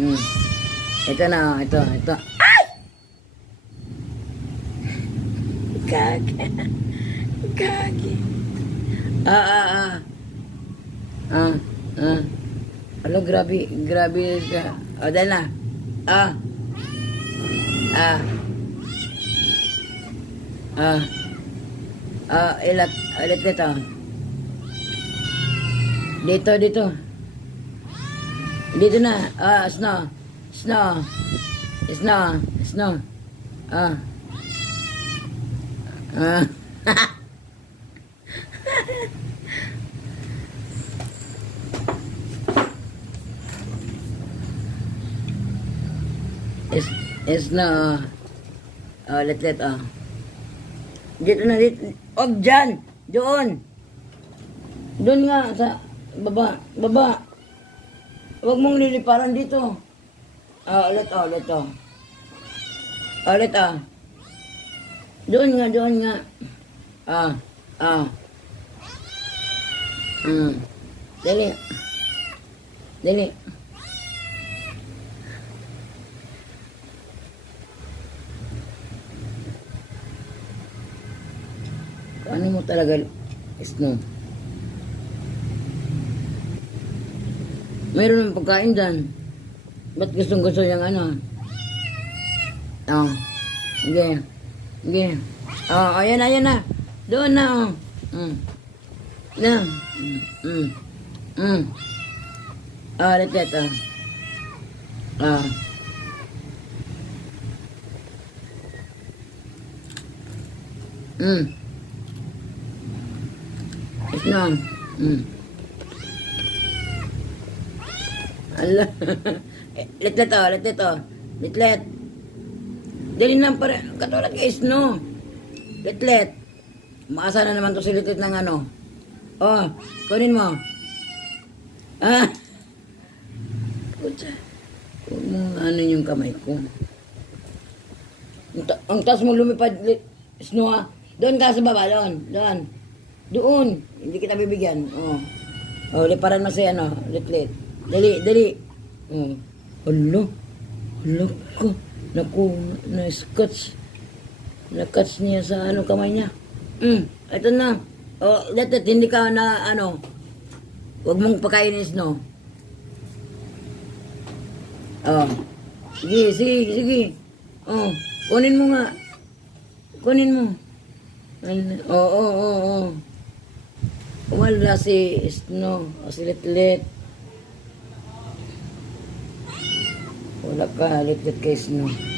Mm. Ito na, ito. Kage. Kage. Ah. Alo, grabe ka. O, dahil na. Ah. Ulit nito. Dito. Dito na. Snow. Ah. Snow. Ulit. Dito na, dito. Dyan. Doon nga, sa baba. Huwag mong liliparan dito. Ulit. Ulit. Doon nga. Dali. Ano mo talaga, Snow? Mayroon ng pagkain dyan. Ba't gustong-gusto yung ano? Sige. Ayan na. Doon na, Let's Snow. Allah. Letlet. Dali na para katulad kay Snow. Letlet. Maasa na naman to si Letlet ng ano. Kunin mo. Pucha. Huwag mo ano yung kamay ko. Ang taas mo lumipad, Snow. Doon ka sa baba, doon. Hindi kita bibigyan. Liparan mo si Letlet. Dali. Alo ko. Naku, na-scotch. Na-catch niya sa kamay niya. Ito na. Letlet, hindi ka na huwag mong pakainin, Snow. Sige. Kunin mo nga. Wala si Snow. Si Letlet. Wala ka, Letlet kay Snow.